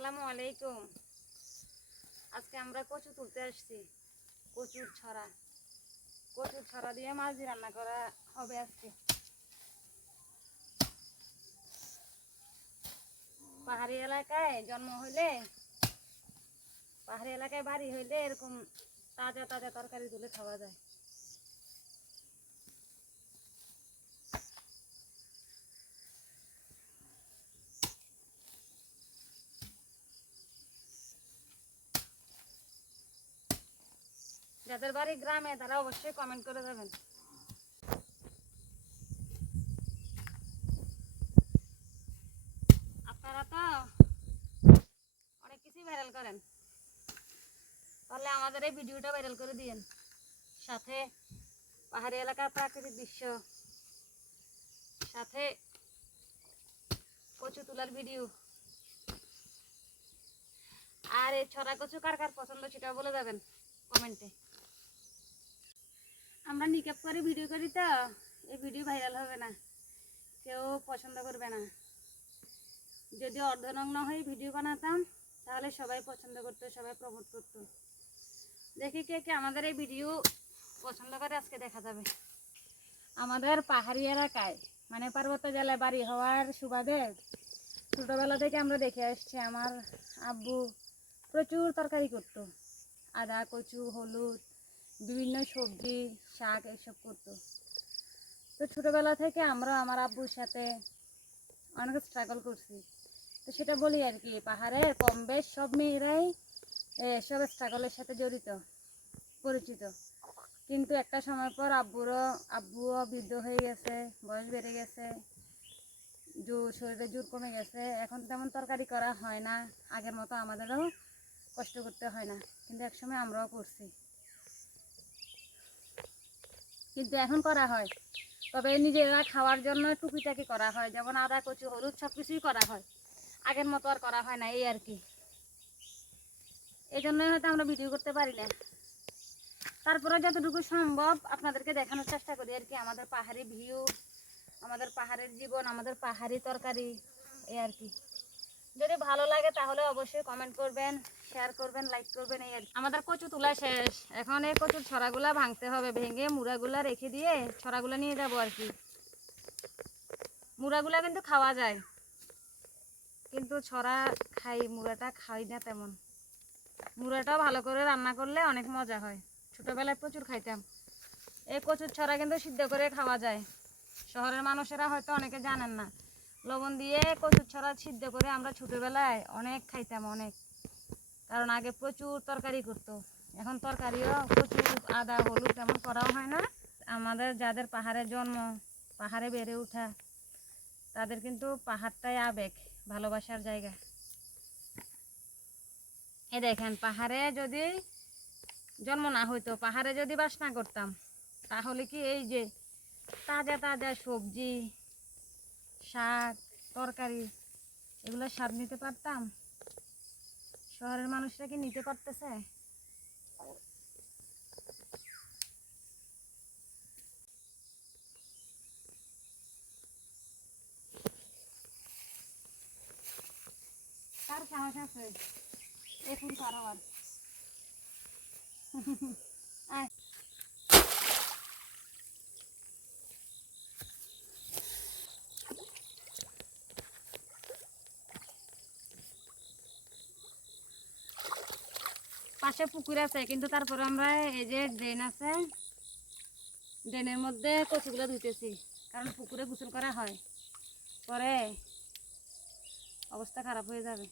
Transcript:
আসসালামু আলাইকুম। আজকে আমরা কচু তুলতে আসছি, কচুর ছড়া। কচুর ছড়া দিয়ে মাছ রান্না করা হবে আজকে। পাহাড়ি এলাকায় জন্ম হইলে, পাহাড়ি এলাকায় বাড়ি হইলে এরকম তাজা তাজা তরকারি তুলে খাওয়া যায়। যাদের বাড়ি গ্রামে, তারা অবশ্যই কমেন্ট করে যাবেন আপনারা তো অনেক কিছুই ভাইরাল করেন। তাহলে আমাদের এই ভিডিওটা ভাইরাল করে দিয়েন। সাথে পাহাড়ি এলাকার প্রাকৃতিক দৃশ্য, সাথে কচু তোলার ভিডিও আর এই ছড়া কচু কার কার পছন্দ সেটা বলে যাবেন কমেন্টে আমরা নিকাপ করে, ভিডিও করি তো, এই ভিডিও ভাইরাল হবে না। কেউ পছন্দ করবে না। যদি অর্ধনগ্ন হয়ে ভিডিও বানাতাম, তাহলে সবাই পছন্দ করতো, সবাই প্রমোট করতো। দেখি কে কে আমাদের এই ভিডিও পছন্দ করে, আজকে দেখা যাবে। আমাদের পাহাড়ি এলাকায় মানে পার্বত্য জেলায় বাড়ি হওয়ার সুবাদে ছোটোবেলা থেকে আমরা দেখে আসছি, আমার আব্বু প্রচুর তরকারি করতো। আদা, কচু, হলুদ বিভিন্ন সবজি, শাক এসব করতো। তো ছোটোবেলা থেকে আমরা আমার আব্বুর সাথে অনেক স্ট্রাগল করছি। তো সেটা বলি আর কি পাহাড়ে কম বেশ, সব মেয়েরাই সব স্ট্রাগলের সাথে জড়িত, পরিচিত। কিন্তু একটা সময় পর আব্বুরও, আব্বুও বৃদ্ধ হয়ে গেছে, বয়স বেড়ে গেছে, জোর, শরীরে জোর কমে গেছে। এখন তেমন তরকারি করা হয় না, আগের মতো আমাদেরও কষ্ট করতে হয় না। কিন্তু একসময় আমরাও করছি। কিন্তু এখন করা হয়। তবে নিজেরা খাওয়ার জন্য টুকিটাকি করা হয়, যেমন আদা, কচু, হলুদ সব কিছুই করা হয়। আগের মতো আর করা হয় না, এই আর কি। এই জন্যই হয়তো আমরা ভিডিও করতে পারি না। তারপরে যতটুকু সম্ভব আপনাদেরকে দেখানোর চেষ্টা করি আর কি, আমাদের পাহাড়ি ভিউ আমাদের পাহাড়ের জীবন, আমাদের পাহাড়ি তরকারি, এই আর কি। যদি ভালো লাগে তাহলে অবশ্যই কমেন্ট করবেন শেয়ার করবেন লাইক করবেন, এই আমাদের কচু তোলা শেষ। এখন এই কচুর ছড়াগুলা ভাঙতে হবে, ভেঙে মুড়াগুলা রেখে দিয়ে ছড়াগুলা নিয়ে যাব আর কি। মুড়াগুলা কিন্তু খাওয়া যায়, কিন্তু ছড়া খাই, মুড়াটা খাই না তেমন। মুড়াটাও ভালো করে রান্না করলে অনেক মজা হয়। ছোটোবেলায় প্রচুর খাইতাম। এই কচুর ছড়া কিন্তু সিদ্ধ করে খাওয়া যায়। শহরের মানুষেরা হয়তো অনেকে জানেন না। লবণ দিয়ে কচুর ছড়া সিদ্ধ করে আমরা ছোটোবেলায় অনেক খাইতাম, অনেক। কারণ আগে প্রচুর তরকারি করতো। এখন তরকারিও প্রচুর আদা, হলুদ তেমন করাও হয় না। আমাদের যাদের পাহাড়ে জন্ম, পাহাড়ে বেড়ে ওঠা, তাদের কিন্তু পাহাড়টাই আবেগ, ভালোবাসার জায়গা। এ দেখেন, পাহাড়ে যদি জন্ম না হইতো, পাহাড়ে যদি বাস না করতাম, তাহলে কি এই যে তাজা তাজা সবজি শাক, তরকারি, এগুলো স্বাদ নিতে পারতাম? শহরের মানুষরা কি নিতে পারতেছে? কার সাহস আছে। এখন কার পাশে পুকুর আছে, কিন্তু তারপরে আমরা এই যে ড্রেন আছে, ড্রেনের মধ্যে কচুগুলো ধুইতেছি, কারণ পুকুরে গোসল করা হয়। পরে অবস্থা খারাপ হয়ে যাবে।